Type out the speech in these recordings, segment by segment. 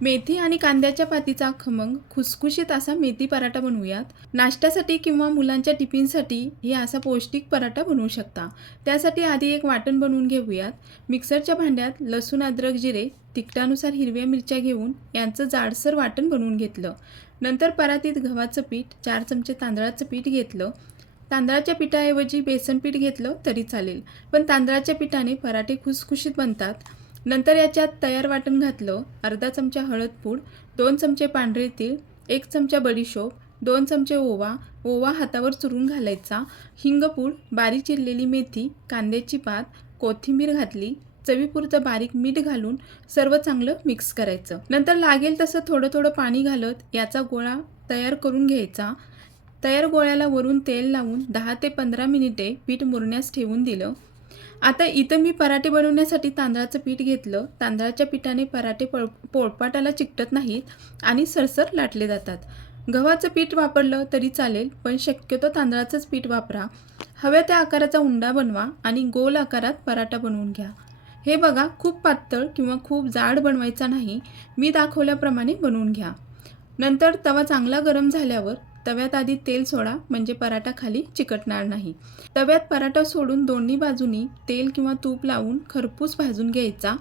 मेथी आणि कांद्याच्या पातीचा खमंग खुसखुशीत असा मेथी पराठा बनवूयात. नाश्त्यासाठी किंवा मुलांच्या टिफिनसाठी हे असा पौष्टिक पराठा बनवू शकता. त्यासाठी आधी एक वाटण बनवून घेऊयात. मिक्सरच्या भांड्यात लसूण अद्रक जिरे तिखटानुसार हिरव्या मिरच्या घेऊन यांचं जाडसर वाटण बनवून घेतलं. नंतर परातीत गव्हाचं पीठ चार चमचे तांदळाचं पीठ घेतलं. तांदळाच्या पिठाऐवजी बेसन पीठ घेतलं तरी चालेल. पण तांदळाच्या पिठाने पराठे खुसखुशीत बनतात. नंतर याच्यात तयार वाटण घातलं अर्धा चमचा हळद पूड दोन चमचे पांढरे तीळ एक चमचा बडीशोप दोन चमचे ओवा ओवा हातावर चुरून घालायचा हिंगपूड बारीक चिरलेली मेथी कांद्याची पात कोथिंबीर घातली चवीपुरतं बारीक मीठ घालून सर्व चांगलं मिक्स करायचं. नंतर लागेल तसं थोडं थोडं पाणी घालत याचा गोळा तयार करून घ्यायचा. तयार गोळ्याला वरून तेल लावून दहा ते पंधरा मिनिटे पीठ मुरण्यास ठेवून दिलं. आता इथं मी पराठे बनवण्यासाठी तांदळाचं पीठ घेतलं. तांदळाच्या पिठाने पराठे पळ पोळपाटाला चिकटत नाहीत आणि सरसर लाटले जातात. गव्हाचं पीठ वापरलं तरी चालेल पण शक्यतो तांदळाचंच पीठ वापरा. हव्या त्या आकाराचा उंडा बनवा आणि गोल आकारात पराठा बनवून घ्या. हे बघा खूप पातळ किंवा खूप जाड बनवायचा नाही. मी दाखवल्याप्रमाणे बनवून घ्या. नंतर तवा चांगला गरम झाल्यावर तव्यात आधी तेल सोडा म्हणजे पराठा खाली चिकटणार नाही. तव्यात पराठा सोडून दोन्ही बाजूनी तेल किंवा तूप लावून खरपूस भाजून घ्यायचा.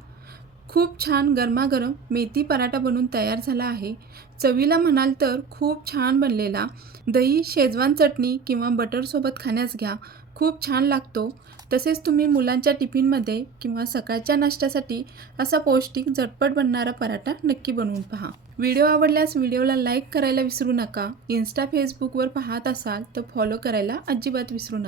खूप छान गरमागरम मेथी पराठा बनून तयार झाला आहे. चवीला म्हणाल तर खूप छान बनलेला. दही शेजवान चटणी किंवा बटरसोबत खाण्यास घ्या. खूप छान लागतो. तसेच तुम्ही मुलांच्या टिफिनमध्ये किंवा सकाळच्या नाश्त्यासाठी असा पौष्टिक झटपट बनणारा पराठा नक्की बनवून पहा. व्हिडिओ आवडल्यास व्हिडिओला लाईक करायला विसरू नका. इन्स्टा फेसबुकवर पाहत असाल तर फॉलो करायला अजिबात विसरू नका.